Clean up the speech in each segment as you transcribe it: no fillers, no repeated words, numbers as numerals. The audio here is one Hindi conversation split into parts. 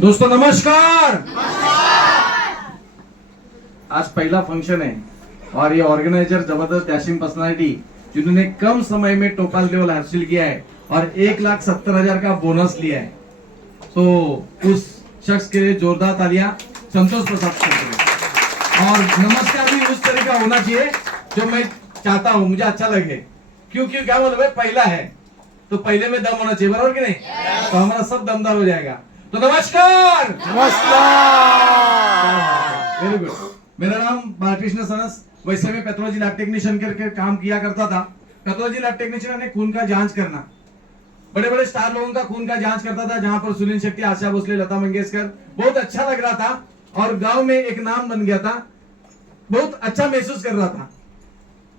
दोस्तों नमस्कार। आज पहला फंक्शन है और ये ऑर्गेनाइजर जबरदस्त डैशिंग पर्सनालिटी जिन्होंने कम समय में टोपाज लेवल हासिल किया है और 1,70,000 का बोनस लिया है, तो उस शख्स के लिए जोरदार तालियां संतोष प्रसाद को। और नमस्कार भी उस तरह का होना चाहिए जो मैं चाहता हूं, मुझे अच्छा लगे, क्योंकि क्या बोलो भाई पहला है तो पहले में दम होना चाहिए, बराबर कि नहीं? तो हमारा सब दमदार हो जाएगा। तो नमस्कार। Very good. मेरा नाम बालकृष्ण सनस, वैसे मैं पैथोलॉजी लैब टेक्नीशियन करके काम किया करता था। पैथोलॉजी लैब टेक्नीशियन ने खून का जांच करना, बड़े बड़े स्टार लोगों का खून का जांच करता था, जहां पर सुनील शेट्टी, आशा भोसले, लता मंगेशकर, बहुत अच्छा लग रहा था और गांव में एक नाम बन गया था। बहुत अच्छा महसूस कर रहा था,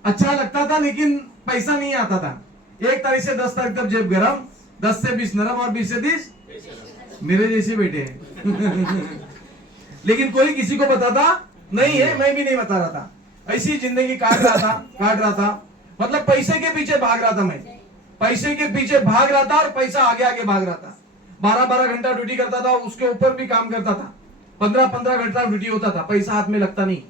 अच्छा लगता था, लेकिन पैसा नहीं आता था। 1 तारीख से 10 तारीख तक जेब गरम, 10 से 20 नरम और 20 से 30 मेरे जैसे बेटे हैं। लेकिन कोई किसी को बताता नहीं है, मैं भी नहीं बता रहा था। ऐसी जिंदगी काट रहा था, मतलब पैसे के पीछे भाग रहा था। मैं पैसे के पीछे भाग रहा था और पैसा आगे आगे भाग रहा था। 12-12 घंटा ड्यूटी करता था, उसके ऊपर भी काम करता था। 15-15 घंटा ड्यूटी होता था, पैसा हाथ में लगता नहीं।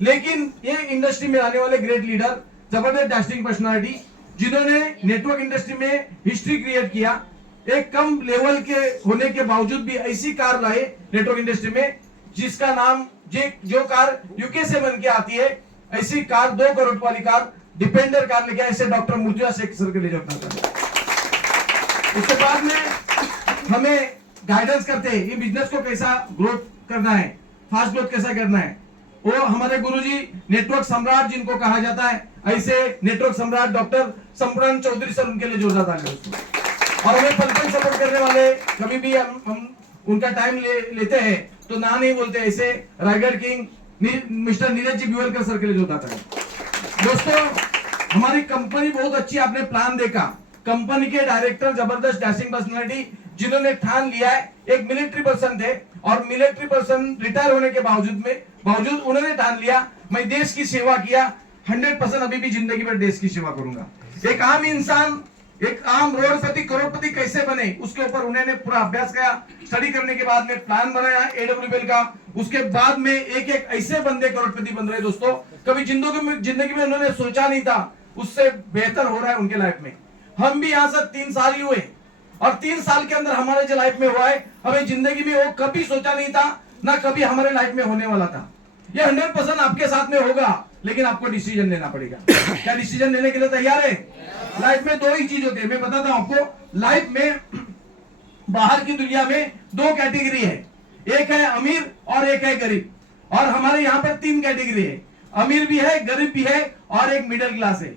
लेकिन ये इंडस्ट्री में आने वाले ग्रेट लीडर, जबरदस्त डैशिंग पर्सनालिटी, जिन्होंने नेटवर्क इंडस्ट्री में हिस्ट्री क्रिएट किया, एक कम लेवल के होने के बावजूद भी ऐसी कार लाए नेटवर्क इंडस्ट्री में जिसका नाम जो कार यूके से बन के आती है, ऐसी कार 2 करोड़ वाली कार, डिपेंडर कार लेके ऐसे डॉक्टर मूर्तिजा शेख सर के ले जाता था। उसके बाद में हमें गाइडेंस करते हैं ये बिजनेस को कैसा ग्रोथ करना है, फास्ट ग्रोथ कैसा करना है। वो हमारे गुरुजी नेटवर्क सम्राट जिनको कहा जाता है, ऐसे नेटवर्क सम्राट डॉक्टर संपूर्ण चौधरी सर, उनके लिए जोरदार तालियां। और हमें पल सपोर्ट करने वाले, कभी भी हम उनका टाइम लेते हैं तो ना नहीं बोलते, ऐसे Raigarh king mister Neeraj ji Biwalkar sir के लिए जोरदार तालियां। दोस्तों हमारी कंपनी बहुत अच्छी, आपने प्लान देखा। कंपनी के डायरेक्टर जबरदस्त डैशिंग पर्सनालिटी, जिन्होंने ठान लिया है, एक मिलिट्री पर्सन थे और मिलिट्री पर्सन रिटायर होने के बावजूद उन्होंने ठान लिया मैं देश की सेवा किया, 100% अभी भी जिंदगी में देश की सेवा करूंगा। एक आम इंसान, एक आम रोडपति, करोड़पति कैसे बने, उसके ऊपर उन्होंने पूरा अभ्यास किया। स्टडी करने के बाद में प्लान बनाया AWL का। उसके बाद में एक ऐसे बंदे करोड़पति बन रहे दोस्तों, कभी जिंदगी में उन्होंने सोचा नहीं था, उससे बेहतर हो रहा है उनके लाइफ में। हम भी यहाँ से 3 साल ही हुए और 3 साल के अंदर हमारे जो लाइफ में हुआ है, हमें जिंदगी में वो कभी सोचा नहीं था, ना कभी हमारे लाइफ में होने वाला था। ये 100% आपके साथ में होगा, लेकिन आपको डिसीजन लेना पड़ेगा। क्या डिसीजन लेने के लिए तैयार है? लाइफ में 2 ही चीज होती है, मैं बताता हूं आपको। लाइफ में बाहर की दुनिया में 2 कैटेगरी है, एक है अमीर और एक है गरीब। और हमारे यहाँ पर 3 कैटेगरी है, अमीर भी है, गरीब भी है और एक मिडिल क्लास है,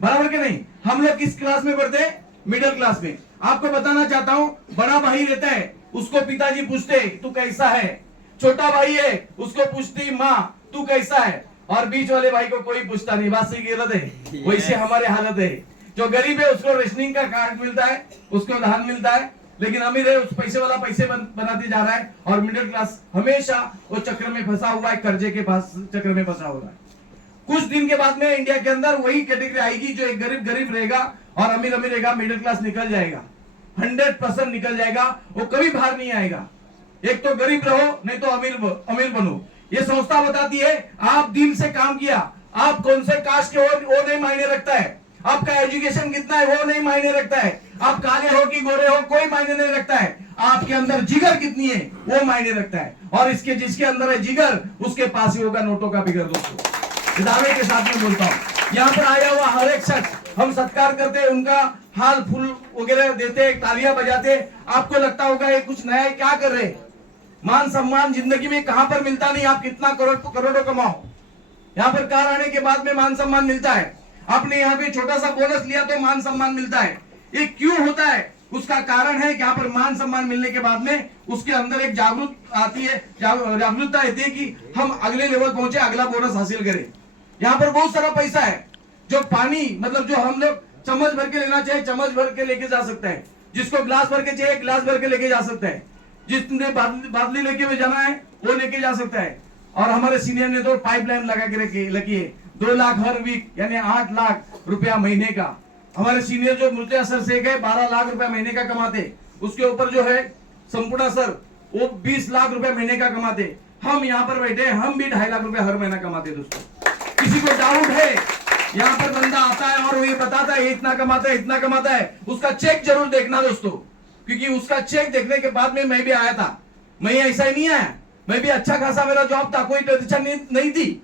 बराबर के नहीं? हम लोग किस क्लास में पढ़ते हैं? मिडिल क्लास में। आपको बताना चाहता हूं, बड़ा भाई रहता है, उसको पिताजी पूछते तू कैसा है। छोटा भाई है, उसको पूछती माँ तू कैसा है। और बीच वाले भाई को कोई पूछता नहीं। बात सही गलत है? वैसे हमारे हालत है। जो गरीब है उसको रेशनिंग का कार्ड मिलता है, उसको धान मिलता है, लेकिन अमीर है उस पैसे वाला पैसे बनाते जा रहा है। और मिडिल क्लास हमेशा वो चक्र में फंसा हुआ है, कर्जे के पास चक्र में फंसा हुआ है। कुछ दिन के बाद में इंडिया के अंदर वही कैटेगरी आएगी, जो एक गरीब गरीब रहेगा और अमीर अमीर रहेगा, मिडिल क्लास निकल जाएगा, 100% निकल जाएगा, वो कभी बाहर नहीं आएगा। एक तो गरीब रहो, नहीं तो अमीर बनो। ये संस्था बताती है आप दिल से काम किया, आप कौन से कास्ट के हो वो नहीं मायने रखता है, आपका एजुकेशन कितना है वो नहीं मायने रखता है, आप काले हो कि गोरे हो कोई मायने नहीं रखता है, आपके अंदर जिगर कितनी है वो मायने रखता है। और जिसके अंदर है जिगर, उसके पास ही होगा नोटों का फिगर। दोस्तों दावे के साथ में बोलता हूँ, यहाँ पर आया हुआ हर एक शख्स हम सत्कार करते हैं, उनका हाल फूल वगैरह देते, तालियां बजाते। आपको लगता होगा ये कुछ नया है, क्या कर रहे? मान सम्मान जिंदगी में कहां पर मिलता नहीं। आप कितना करोड़ों कमाओ, यहाँ पर कार आने के बाद में मान सम्मान मिलता है। आपने यहाँ पे छोटा सा बोनस लिया तो मान सम्मान मिलता है। ये क्यों होता है? उसका कारण है कि यहाँ पर मान सम्मान मिलने के बाद में उसके अंदर एक जागरूकता आती है कि हम अगले लेवल पहुंचे, अगला बोनस हासिल करें। यहाँ पर बहुत सारा पैसा है, जो पानी मतलब जो हम लोग चम्मच भर के लेना चाहिए चम्मच भर के लेके जा सकते हैं, जिसको गिलास भर के चाहिए गिलास भर के लेके जा सकते हैं, जिसने बादली लेके भी जाना है वो लेके जा सकता है। और हमारे सीनियर ने तो पाइपलाइन लगा के लगी है, 2 लाख हर वीक, यानी 8 लाख रुपया महीने का। हमारे सीनियर जो मूर्तिजा सर से गए 12 लाख रुपया महीने का कमाते, उसके ऊपर जो है संपूर्ण सर, वो 20 लाख रुपए महीने का कमाते, हम यहाँ पर बैठे हम भी 2.5 लाख रुपए हर महीना कमाते दोस्तों। किसी को डाउट है, यहाँ पर बंदा आता है और वो ये बताता है इतना कमाता है इतना कमाता है, उसका चेक जरूर देखना दोस्तों, क्योंकि उसका चेक देखने के बाद में मैं भी आया था। मैं ऐसा ही नहीं आया, मैं भी अच्छा खासा मेरा जॉब था, कोई टेंशन नहीं थी,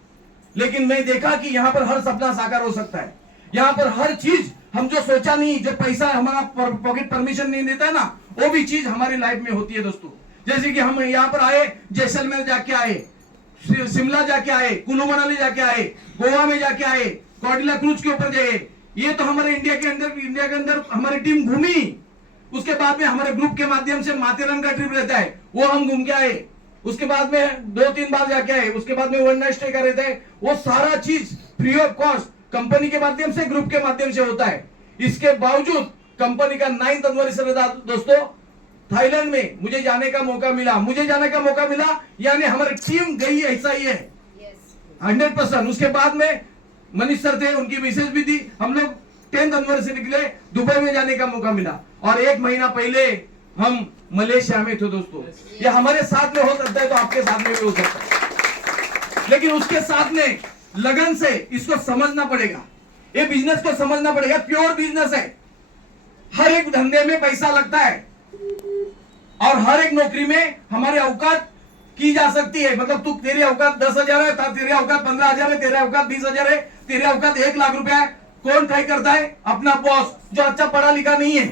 लेकिन मैं देखा कि यहाँ पर हर सपना साकार हो सकता है। यहाँ पर हर चीज हम जो सोचा नहीं, जो पैसा हमारा पॉकेट परमिशन नहीं देता है ना, वो भी चीज हमारी लाइफ में होती है दोस्तों। जैसे कि हम यहाँ पर आए, जैसलमेर जाके आए, शिमला जाके आए, कुल्लू मनाली जाके आए, गोवा में जाके आए, कौडिला क्रूज के ऊपर गए। ये तो हमारे इंडिया के अंदर हमारी टीम घूमी। उसके बाद में हमारे ग्रुप के माध्यम से माथेरान का ट्रिप रहता है, वो हम घूम के आए। उसके बाद में 2-3 बार जाके आए। उसके बाद में वन नाइट स्टे का रहता है। वो सारा चीज फ्री ऑफ कॉस्ट कंपनी के माध्यम से, ग्रुप के माध्यम से होता है। इसके बावजूद कंपनी का 9th एनिवर्सरी था दोस्तों, थाईलैंड में मुझे जाने का मौका मिला, यानी हमारी टीम गई ऐसा ही है 100%। उसके बाद में मनीष सर थे, उनकी मिसेज भी थी, हम लोग 10th एनिवर्सरी के लिए दुबई में जाने का मौका मिला, और 1 महीना पहले हम मलेशिया में थे दोस्तों। ये हमारे साथ में हो सकता है तो आपके साथ में भी हो सकता है, लेकिन उसके साथ में लगन से इसको समझना पड़ेगा, ये बिजनेस को समझना पड़ेगा। प्योर बिजनेस है, हर एक धंधे में पैसा लगता है, और हर एक नौकरी में हमारी औकात की जा सकती है। मतलब तू तेरी औकात 10,000 है, तेरी औकात 15,000 है, तेरी औकात 20,000 है, तेरी औकात 1 लाख रुपया है। कौन तय करता है? अपना बॉस, जो अच्छा पढ़ा लिखा नहीं है।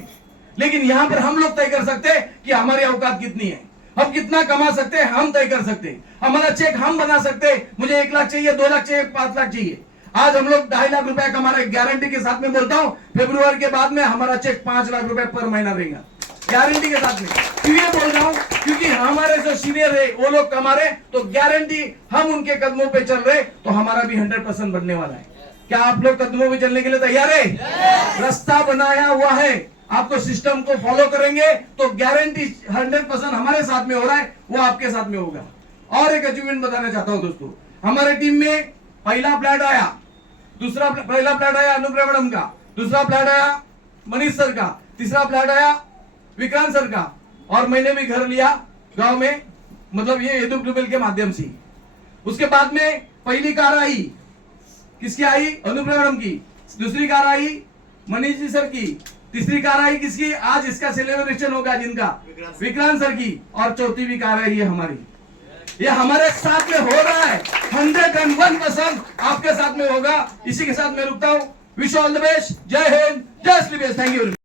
लेकिन यहाँ पर हम लोग तय कर सकते हैं कि हमारी औकात कितनी है, हम कितना कमा सकते हैं, हम तय कर सकते हैं। हमारा चेक हम बना सकते हैं, मुझे 1 लाख चाहिए, 2 लाख चाहिए, 5 लाख चाहिए। आज हम लोग 2.5 लाख रुपया कमा रहे, गारंटी के साथ में बोलता हूं, फरवरी के बाद में हमारा चेक 5 लाख रुपया पर महीना रहेगा, गारंटी के साथ में। क्यों ये बोल रहा हूं? क्योंकि हमारे जो सीनियर है वो लोग कमा रहे, तो गारंटी हम उनके कदमों पे चल रहे, तो हमारा भी 100% बनने वाला है। क्या आप लोग कदमों पे चलने के लिए तैयार है? रास्ता बनाया हुआ है, आपको सिस्टम को फॉलो करेंगे तो गारंटी 100% हमारे साथ में हो रहा है, वो आपके साथ में होगा। और एक अचीवमेंट बताना चाहता हूं दोस्तों, हमारे टीम में पहला फ्लैट आया, पहला फ्लैट आया अनुप्रिया मैडम का, दूसरा फ्लैट आया मनीष सर का, तीसरा फ्लैट आया विक्रांत सर का, और मैंने भी घर लिया गांव में, मतलब ये हेतु ट्रिब्यूनल के माध्यम से। उसके बाद में पहली कार आई, किसकी आई? अनुप्रिया मैडम की। दूसरी कार आई मनीष जी सर की। तीसरी कार आई किसकी? आज इसका सेलिब्रेशन होगा जिनका, विक्रांत सर की। और चौथी भी कार आई है हमारी। ये हमारे साथ में हो रहा है, 101% आपके साथ में होगा। इसी के साथ मैं रुकता हूं। Wish all the best. जय हिंद, जय श्री बेस्ट। Thank you.